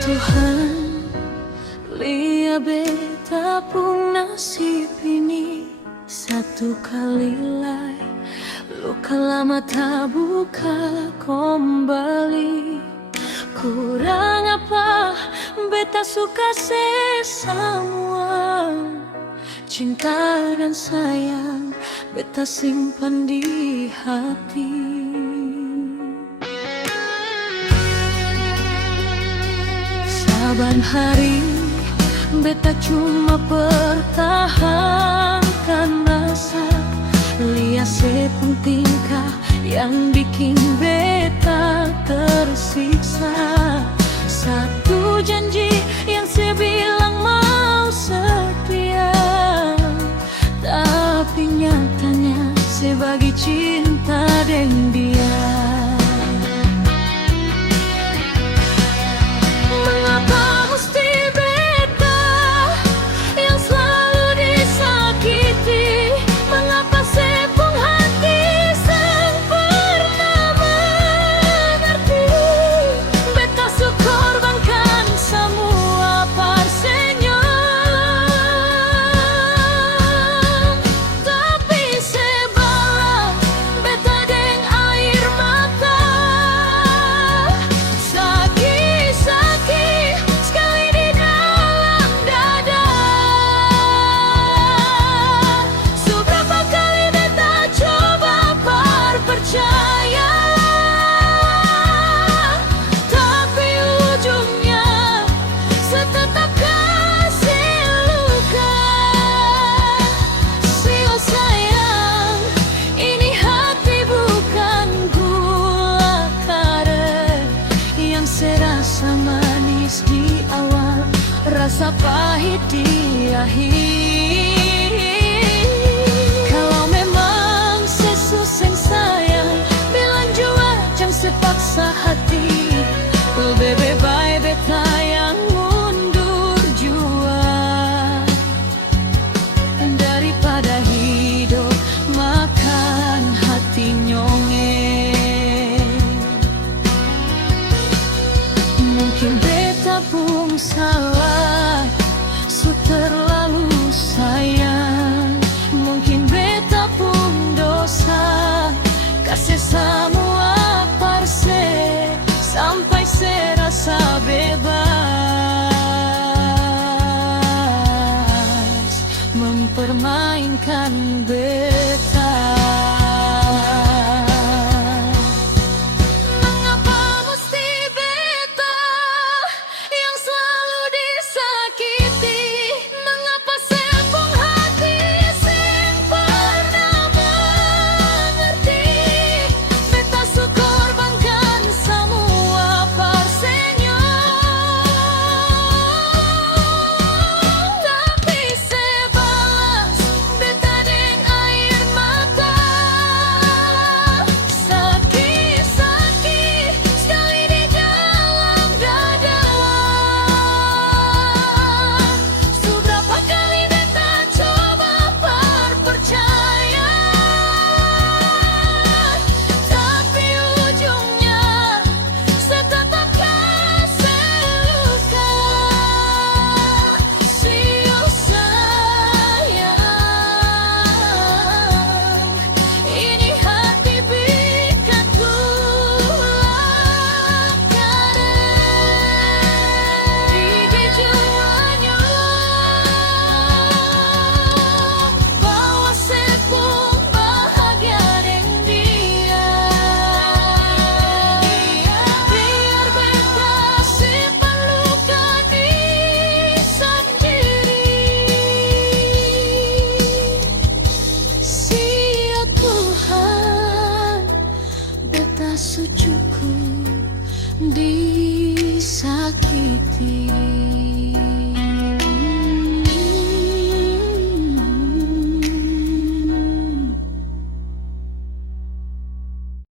Tuhan, lihat beta pun nasib ini satu kali lai luka lama tak buka kembali. Kurang apa beta suka semua cinta dan sayang beta simpan di hati. Saban hari beta cuma pertahankan rasa, lihat sepung tingkah yang bikin beta tersiksa. Satu janji yang saya bilang mau setia, tapi nyatanya saya bagi cinta dengan dia. Mengapa mesti beta yang selalu disakiti? Mengapa sepung hati sang pernah mengerti? Beta su korbankan semua persenyo, tapi sebalas beta deng air mata. Sakit-sakit sekali di dalam dada. Seberapa kali beta coba percaya, tapi ujungnya setetap kasih luka. Sio sayang, ini hati bukan gula karet yang serasa manis di awal, rasa pahit di akhir. Kalau memang sesuseng sayang, bilang jua jangan sepaksa hati. Lebih baik beta yang mundur jua daripada hidup makan hati nyonge. Mungkin beta pun salah, su terlalu sayang. Mungkin beta pun dosa, kasih semua parse sampai serasa bebas mempermainkan beta. Mengapa mesti beta yang selalu disakiti? Mengapa sepung hati sing pernah mengerti? Beta su korbankan semua persenyo, tapi sebalas beta deng air mata. Sakit-sakit sekali di dalam dada. Seberapa kali beta coba percaya, tapi ujungnya setetap kasih luka. Sio sayang, ini hati bikat gula karet. Gigi juanya bawa sepung bahagia dengan dia. Biar beta simpan luka di sendiri. Sia Tuhan, beta su cukup disakiti.